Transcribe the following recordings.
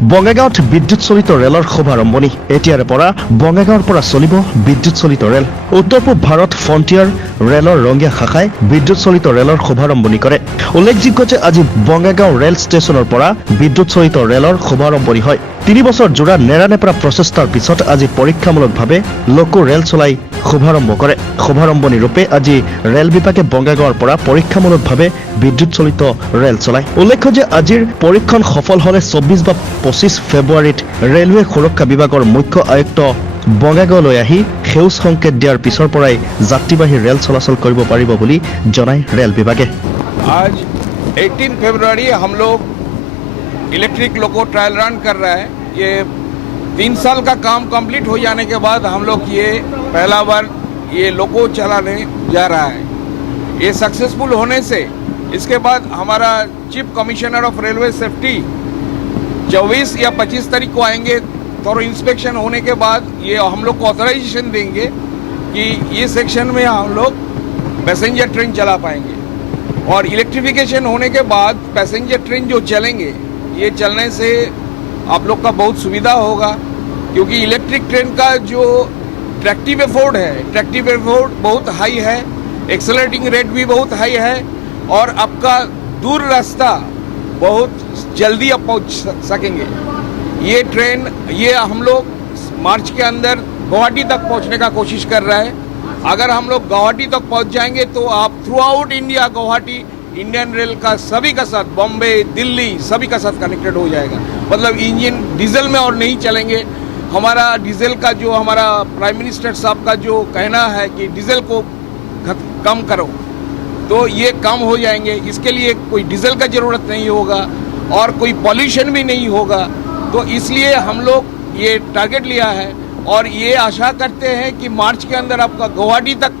বঙাইগাঁৱত বিদ্যুৎ চলিত ৰেলৰ শুভাৰম্ভণি এতিয়াৰে পৰা বঙাইগাঁৱৰ পৰা চলিব বিদ্যুৎ চলিত ৰেল উত্তৰ পূব ভাৰত ফ্ৰণ্টিয়াৰ ৰেলৰ ৰঙিয়া শাখাই বিদ্যুৎ চলিত ৰেলৰ শুভাৰম্ভণি কৰে উল্লেখযোগ্য যে আজি বঙাইগাঁও ৰেল ষ্টেচনৰ পৰা বিদ্যুৎ চলিত ৰেলৰ শুভাৰম্ভণি হয় 3 বছৰ জোৰা নেৰানেপেৰা প্ৰচেষ্টাৰ পিছত আজি পৰীক্ষামূলকভাৱে লোকো ৰেল চলাই শুভাৰম্ভ কৰে শুভাৰম্ভণি ৰূপে আজি ৰেল বিভাগে বঙাইগাঁৱৰ পৰা পৰীক্ষামূলকভাৱে বিদ্যুৎ চলিত ৰেল চলায় উল্লেখ্য যে আজিৰ পৰীক্ষণ সফল হলে 24 বা 25 ফেব্ৰুৱাৰীত ৰেলৱে সুৰক্ষা বিভাগৰ মুখ্য আয়ুক্ত বঙাইগাঁৱলৈ আহি সেউজ সংকেত দিয়াৰ পিছৰ পৰাই যাত্ৰীবাহী ৰেল চলাচল কৰিব পাৰিব বুলি জনায় ৰেল বিভাগে आज 18 फरवरी हम लोग इलेक्ट्रिक लोको ट्रायल रन कर रहा है ये 3 साल का काम कंप्लीट हो जाने के बाद हम लोग ये पहला बार ये लोको चलाने जा रहा है ये सक्सेसफुल होने से इसके बाद हमारा chief commissioner of railway safety 24 या 25 तारीख को आएंगे तो इंस्पेक्शन होने के बाद ये हम लोग को ऑथराइजेशन देंगे कि ये सेक्शन में हम लोग पैसेंजर ट्रेन चला पाएंगे और इलेक्ट्रिफिकेशन होने के बाद पैसेंजर ट्रेन जो चलेंगे ये चलने से आप लोग का बहुत सुविधा होगा क्योंकि इलेक्ट्रिक ट्रेन का जो ट्रैक्टिव एफोर्ट बहुत हाई है एक्सेलरेटिंग रेट भी बहुत हाई है और आपका दूर रास्ता बहुत जल्दी आप पहुंच सकेंगे ये ट्रेन ये हम लोग मार्च के अंदर गुवाहाटी तक पहुंचने का कोशिश कर रहा है अगर हम लोग गुवाहाटी तक पहुंच जाएंगे तो आप through out India Guwahati Indian rail का सभी का साथ बॉम्बे दिल्ली सभी का साथ कनेक्टेड हो जाएगा मतलब इंजन डीजल में और नहीं चलेंगे हमारा डीजल का जो हमारा प्राइम मिनिस्टर साहब का जो कहना है कि डीजल को कम करो तो ये कम हो जाएंगे इसके लिए कोई डीजल का ज़रूरत नहीं होगा और कोई पॉल्यूशन भी नहीं होगा तो इसलिए हम लोग ये टारगेट लिया है और ये आशा करते हैं कि मार्च के अंदर आपका गुवाहाटी तक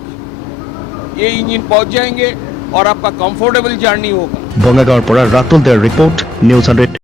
ये इंजन पहुंच जाएंगे और आपका कंफर्टेबल जर्नी होगा বঙাইগাঁৱৰ পৰা ৰাতুল দেৰ ৰিপৰ্ট নিউজ 100